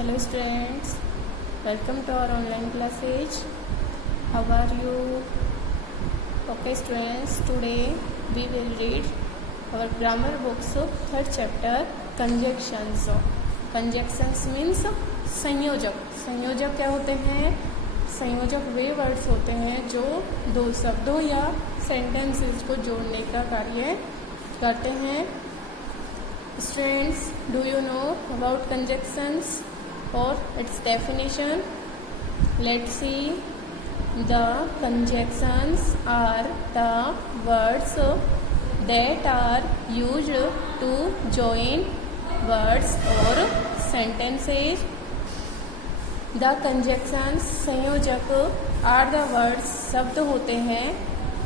Hello students, welcome to our online classes. How are you? Okay students, today we will read our grammar books third chapter conjunctions. Conjunctions means संयोजक. संयोजक क्या होते हैं? संयोजक वे words होते हैं जो दो शब्दों या सेंटेंसेस को जोड़ने का कार्य करते हैं. Students, do you know about conjunctions or its definition? Let's see. The conjunctions are the words that are used to join words or sentences. The conjunctions संयोजक are the words शब्द होते हैं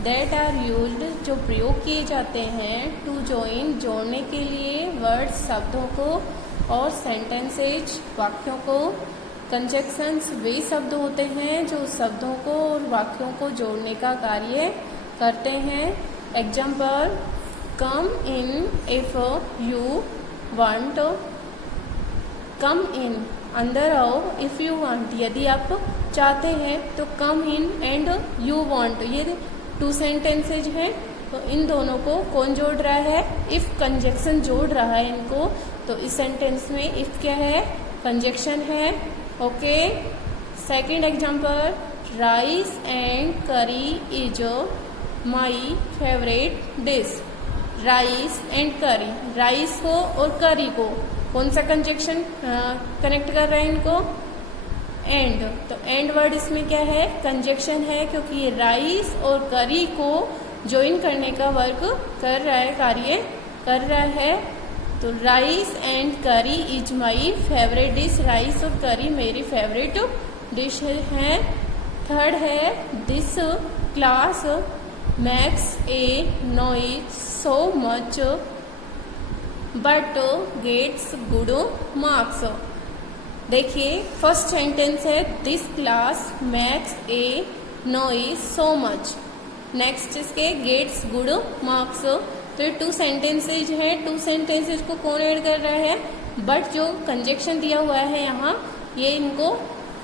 that are used जो प्रयोग किए जाते हैं to join जोड़ने के लिए वर्ड्स शब्दों को और sentences वाक्यों को. कंजक्शंस वे शब्द होते हैं जो शब्दों को और वाक्यों को जोड़ने का कार्य करते हैं. Example, come in if you want. Come in अंदर आओ, इफ यू वांट यदि आप चाहते हैं तो कम इन एंड यू वांट ये टू सेंटेंसेज हैं. तो इन दोनों को कौन जोड़ रहा है? इफ कंजक्शन जोड़ रहा है इनको. तो इस सेंटेंस में इफ क्या है? कंजक्शन है. Okay. Second example, rice and curry is my favourite dish. Rice and curry, rice को और करी को कौन सा कंजक्शन कनेक्ट कर रहा है इनको? एंड. तो एंड वर्ड इसमें क्या है? कंजक्शन है, क्योंकि ये राइस और करी को ज्वाइन करने का वर्क कर रहा है, कार्य कर रहा है. तो rice and curry is my favourite dish. Rice और करी मेरी फेवरेट डिश है. थर्ड है, this class makes a noise so much but gets good marks. देखिए, फर्स्ट सेंटेंस है this class makes a noise so much. Next इसके gets good marks. तो ये two sentences हैं. टू सेंटेंसेज को कौन ऐड कर रहा है? बट जो कंजक्शन दिया हुआ है यहाँ ये इनको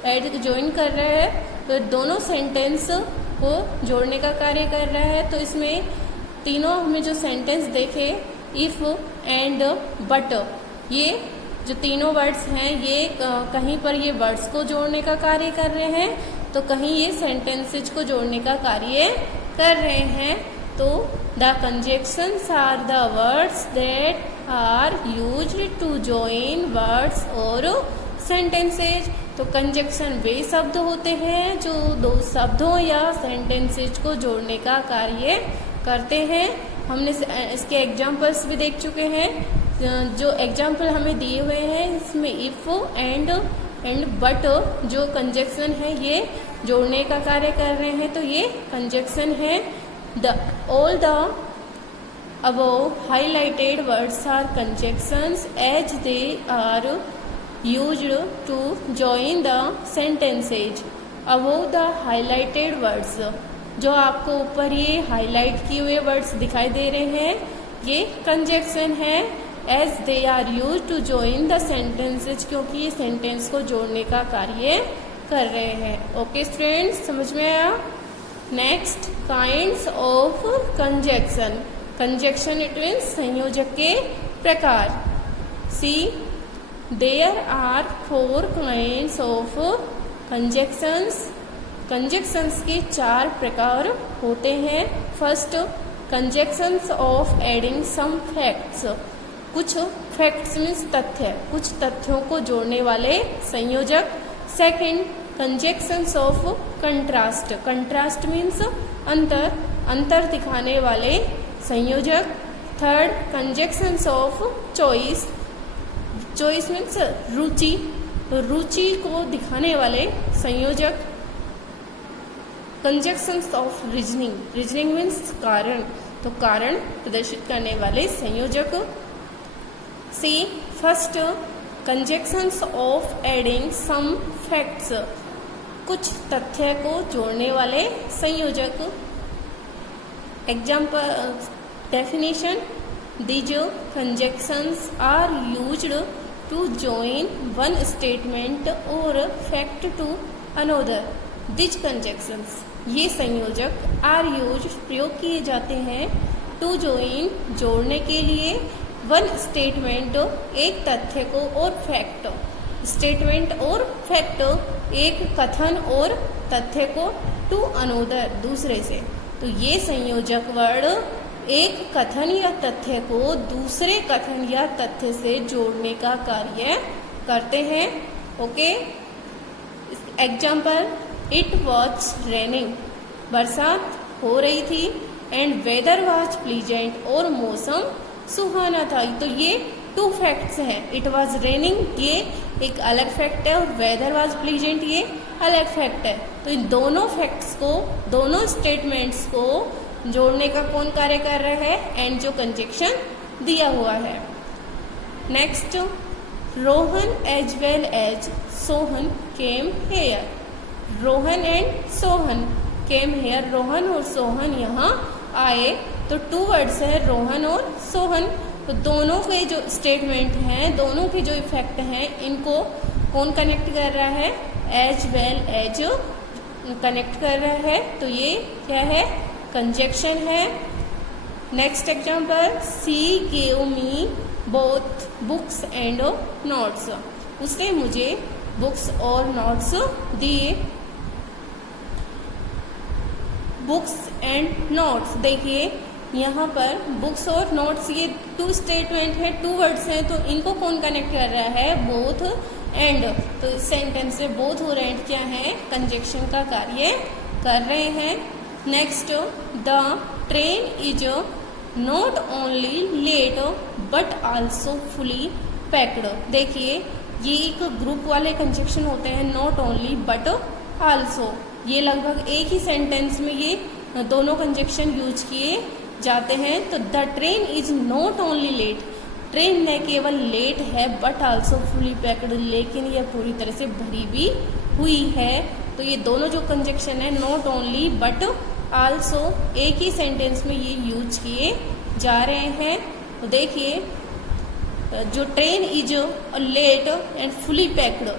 ऐड ज्वाइन कर रहा है. तो दोनों सेंटेंस को जोड़ने का कार्य कर रहा है. तो इसमें तीनों हमें जो सेंटेंस देखे, इफ एंड बट, ये जो तीनों वर्ड्स हैं ये कहीं पर ये वर्ड्स को जोड़ने का कार्य कर रहे हैं तो कहीं ये सेंटेंसेज को जोड़ने का कार्य कर रहे हैं. तो the conjunctions are the words that are used to join words और सेंटेंसेज. तो कंजक्शन वे शब्द होते हैं जो दो शब्दों या सेंटेंसेज को जोड़ने का कार्य करते हैं. हमने इसके एग्जाम्पल्स भी देख चुके हैं. जो एग्जाम्पल हमें दिए हुए हैं इसमें इफ एंड बट जो कंजक्शन है ये जोड़ने का कार्य कर रहे हैं. तो ये कंजक्शन है. All the above highlighted words are conjunctions as they are used to join the sentences. Above the highlighted words, जो आपको ऊपर ये हाईलाइट किए हुए वर्ड्स दिखाई दे रहे हैं ये कंजक्शन है. as they are used to join the sentences, क्योंकि ये सेंटेंस को जोड़ने का कार्य कर रहे हैं. ओके स्टूडेंट्स, समझ में आया? Next, kinds of conjunction. Conjunction it means संयोजक के प्रकार. See, there are 4 kinds of conjunctions. Conjunctions के 4 प्रकार होते हैं. First, conjunctions of adding some facts. Facts फैक्ट्स मीन्स तथ्य, कुछ तथ्यों को जोड़ने वाले संयोजक. Second, conjunctions of contrast. Contrast means अंतर, अंतर दिखाने वाले संयोजक. Third, conjunctions of choice. Choice means रुचि, रुचि को दिखाने वाले संयोजक. Conjunctions of reasoning. Reasoning means कारण, तो कारण प्रदर्शित करने वाले संयोजक. C, first, conjunctions of adding some facts. कुछ तथ्य को जोड़ने वाले संयोजक. Example, definition, These conjunctions are used to join one statement और fact to another. This conjunctions, ये संयोजक आर यूज प्रयोग किए जाते हैं टू join जोड़ने के लिए, वन स्टेटमेंट एक तथ्य को और फैक्ट, स्टेटमेंट और फैक्ट एक कथन और तथ्य को, टू अनोदर दूसरे से। तो ये संयोजक वर्ड एक कथन या तथ्य को दूसरे कथन या तथ्य से जोड़ने का कार्य करते हैं। Okay, example, it was raining, बरसात हो रही थी, एंड वेदर वॉज प्लीजेंट, और मौसम सुहाना था। तो ये टू फैक्ट्स हैं। इट वॉज रेनिंग ये एक अलग फैक्ट है और वेदर वॉज प्लीजेंट ये अलग फैक्ट है। तो इन दोनों फैक्ट्स को, दोनों स्टेटमेंट्स को जोड़ने का कौन कार्य कर रहा है? एंड जो कंजक्शन दिया हुआ है। Next, Rohan as well as Sohan came here. Rohan and Sohan came here, Rohan और सोहन यहाँ आए। तो टू वर्ड्स हैं, रोहन और सोहन। तो दोनों के जो स्टेटमेंट हैं, दोनों के जो इफेक्ट हैं, इनको कौन कनेक्ट कर रहा है? एज वेल एज कनेक्ट कर रहा है। तो ये क्या है? कंजक्शन है। Next example, C gave me both books and notes. उसने मुझे बुक्स और नोट्स दिए। बुक्स एंड नोट्स, देखिए यहाँ पर बुक्स और नोट्स ये टू स्टेटमेंट है, टू वर्ड्स हैं। तो इनको कौन कनेक्ट कर रहा है? Both and. तो इस सेंटेंस से बोथ और एंड क्या है? कंजक्शन का कार्य कर रहे हैं। Next, the train is not only late but also fully packed. देखिए ये एक ग्रुप वाले कंजक्शन होते हैं, नॉट ओनली बट आल्सो। ये लगभग एक ही सेंटेंस में ये दोनों कंजक्शन यूज किए जाते हैं। तो the train is not only late, train न केवल लेट है बट आल्सो फुली पैक्ड, लेकिन यह पूरी तरह से भरी भी हुई है। तो ये दोनों जो कंजक्शन है, नॉट ओनली बट आल्सो, एक ही सेंटेंस में ये यूज किए जा रहे हैं। तो देखिए जो train is late and fully packed,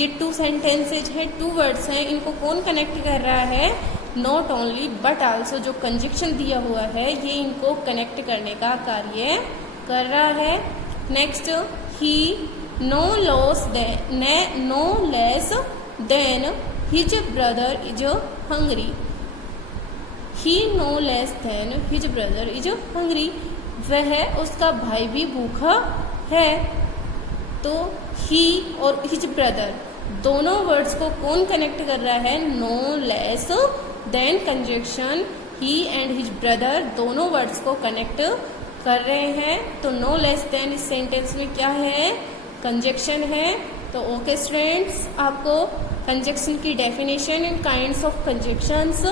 ये टू सेंटेंसेज है, टू वर्ड्स हैं। इनको कौन कनेक्ट कर रहा है? नॉट ओनली बट आल्सो, जो कंजक्शन दिया हुआ है ये इनको कनेक्ट करने का कार्य कर रहा है। Next, he no less than his brother is hungry. He no less than his brother is hungry, वह उसका भाई भी भूखा है। तो ही और हिज ब्रदर दोनों वर्ड्स को कौन कनेक्ट कर रहा है? No less than conjunction he and his brother दोनों वर्ड्स को कनेक्ट कर रहे हैं। तो नो लेस देन इस सेंटेंस में क्या है? कंजक्शन है। तो ओके स्टूडेंट्स, आपको कंजक्शन की definition and kinds of conjunctions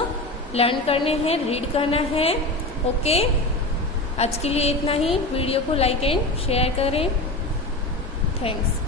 learn करने हैं, रीड करना है। ओके, आज के लिए इतना ही। वीडियो को लाइक एंड शेयर करें। थैंक्स।